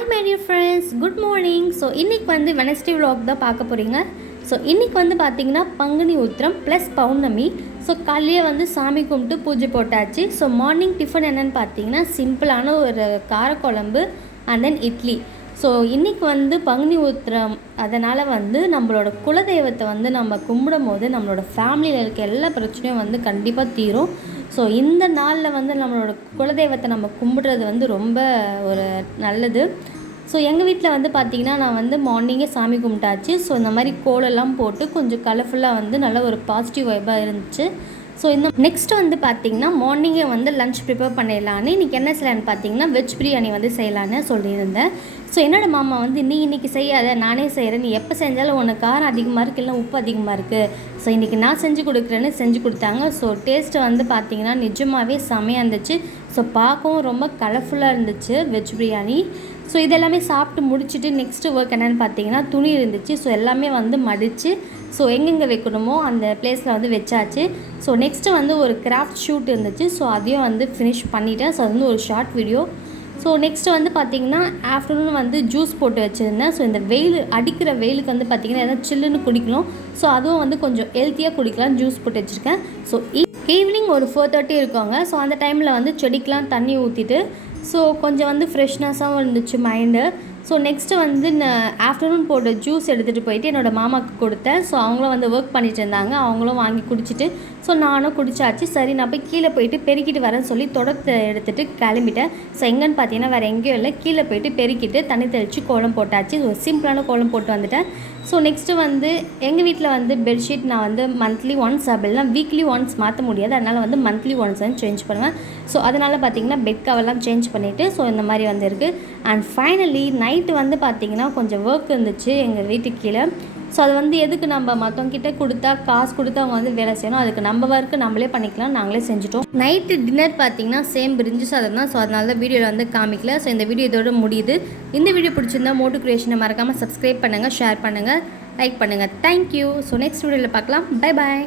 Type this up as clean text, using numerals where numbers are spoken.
Hi my dear friends, good morning. So இன்றைக்கி வந்து Wednesday vlog தான் பார்க்க போகிறீங்க. ஸோ இன்றைக்கி வந்து பார்த்திங்கன்னா பங்குனி உத்திரம் ப்ளஸ் பௌர்ணமி. ஸோ காலையே வந்து சாமி கும்பிட்டு பூஜை போட்டாச்சு. ஸோ மார்னிங் டிஃபன் என்னென்னு பார்த்தீங்கன்னா சிம்பிளான ஒரு காரக்குழம்பு அண்ட் தென் இட்லி. ஸோ இன்றைக்கி வந்து பங்குனி உத்திரம், அதனால் வந்து நம்மளோட குலதெய்வத்தை வந்து நம்ம கும்பிடும் போது நம்மளோட ஃபேமிலியில் இருக்க எல்லா பிரச்சனையும் வந்து கண்டிப்பாக தீரும். ஸோ இந்த நாளில் வந்து நம்மளோட குலதெய்வத்தை நம்ம கும்பிடுறது வந்து ரொம்ப ஒரு நல்லது. ஸோ எங்கள் வீட்டில் வந்து பார்த்திங்கன்னா நான் வந்து மார்னிங்கே சாமி கும்பிட்டாச்சு. ஸோ இந்த மாதிரி கோலெல்லாம் போட்டு கொஞ்சம் கலர்ஃபுல்லாக வந்து நல்ல ஒரு பாசிட்டிவ் வைப்பாக இருந்துச்சு. ஸோ இந்த நெக்ஸ்ட் வந்து பார்த்திங்கன்னா மார்னிங்கே வந்து லன்ச் ப்ரிப்பேர் பண்ணிடலான்னு இன்றைக்கி என்ன செய்யலான்னு பார்த்தீங்கன்னா வெஜ் பிரியாணி வந்து செய்யலான்னு சொல்லியிருந்தேன். ஸோ என்னோடய மாமா வந்து இன்றைக்கி செய்யாத, நானே செய்கிறேன், நீ எப்போ செஞ்சாலும் உனக்கு காரம் அதிகமாக இருக்குது இல்லை உப்பு அதிகமாக இருக்குது, ஸோ இன்றைக்கி நான் செஞ்சு கொடுக்குறேன்னு செஞ்சு கொடுத்தாங்க. ஸோ டேஸ்ட்டு வந்து பார்த்திங்கன்னா நிஜமாகவே செமையாக இருந்துச்சு. ஸோ பார்க்கவும் ரொம்ப கலர்ஃபுல்லாக இருந்துச்சு வெஜ் பிரியாணி. ஸோ இதெல்லாமே சாப்பிட்டு முடிச்சுட்டு நெக்ஸ்ட்டு ஒர்க் என்னென்னு பார்த்தீங்கன்னா துணி இருந்துச்சு. ஸோ எல்லாமே வந்து மடித்து ஸோ எங்கெங்கே வைக்கணுமோ அந்த பிளேஸில் வந்து வச்சாச்சு. ஸோ நெக்ஸ்ட்டு வந்து ஒரு கிராஃப்ட் ஷூட் இருந்துச்சு. ஸோ அதையும் வந்து ஃபினிஷ் பண்ணிவிட்டேன். ஸோ அது வந்து ஒரு ஷார்ட் வீடியோ. ஸோ நெக்ஸ்ட்டு வந்து பார்த்திங்கன்னா ஆஃப்டர்நூன் வந்து ஜூஸ் போட்டு வச்சுருந்தேன். ஸோ இந்த வெயில் அடிக்கிற வெயிலுக்கு வந்து பார்த்திங்கன்னா எதாவது சில்லுன்னு குடிக்கணும். ஸோ அதுவும் வந்து கொஞ்சம் ஹெல்த்தியாக குடிக்கலாம் ஜூஸ் போட்டு வச்சுருக்கேன். ஸோ ஈவினிங் ஒரு 4:30 இருக்காங்க. ஸோ அந்த டைமில் வந்து செடிக்கெலாம் தண்ணி ஊற்றிட்டு ஸோ கொஞ்சம் வந்து ஃப்ரெஷ்னஸாகவும் இருந்துச்சு மைண்டு. ஸோ நெக்ஸ்ட்டு வந்து நான் ஆஃப்டர்நூன் போட்ட ஜூஸ் எடுத்துகிட்டு போயிட்டு என்னோடய மாமாவுக்கு கொடுத்தேன். ஸோ அவங்களும் வந்து ஒர்க் பண்ணிகிட்டு இருந்தாங்க, அவங்களும் வாங்கி குடிச்சிட்டு ஸோ நானும் குடிச்சாச்சு. சரி நான் போய் கீழே போயிட்டு பெருக்கிட்டு வரேன்னு சொல்லி தொடத்தை எடுத்துகிட்டு கிளம்பிட்டேன். ஸோ எங்கன்னு பார்த்தீங்கன்னா வேறு எங்கேயும் இல்லை, கீழே போயிட்டு பெருக்கிட்டு தண்ணி தெளித்து கோலம் போட்டாச்சு. ஸோ சிம்பிளான கோலம் போட்டு வந்துட்டேன். ஸோ நெக்ஸ்ட்டு வந்து எங்கள் வீட்டில் வந்து பெட்ஷீட் நான் வந்து மந்த்லி ஒன்ஸ் அப்படின்னா வீக்லி ஒன்ஸ் மாற்ற முடியாது, அதனால் வந்து மந்த்லி ஒன்ஸ் வந்து சேஞ்ச் பண்ணுவேன். ஸோ அதனால் பார்த்திங்கன்னா பெட் கவர்லாம் சேஞ்ச் பண்ணிவிட்டு ஸோ இந்த மாதிரி வந்து இருக்குது. அண்ட் ஃபைனலி நைட்டு வந்து பார்த்திங்கன்னா கொஞ்சம் ஒர்க் இருந்துச்சு எங்கள் வீட்டுக்கு கீழே. ஸோ அது வந்து எதுக்கு நம்ம மற்றவங்கிட்ட கொடுத்தா காசு கொடுத்து அவங்க வந்து வேலை செய்யணும், அதுக்கு நம்ம ஒர்க்கு நம்மளே பண்ணிக்கலாம், நாங்களே செஞ்சுட்டோம். நைட்டு டின்னர் பார்த்திங்கன்னா சேம் பிரிஞ்சு சாதம் தான். ஸோ அதனால தான் வீடியோவில் வந்து காமிக்கல. ஸோ இந்த வீடியோ இதோட முடியுது. இந்த வீடியோ பிடிச்சிருந்தா motucreations மறக்காமல் சப்ஸ்கிரைப் பண்ணுங்கள், ஷேர் பண்ணுங்கள், லைக் பண்ணுங்கள். தேங்க்யூ. ஸோ நெக்ஸ்ட் வீடியோவில் பார்க்கலாம். Bye bye.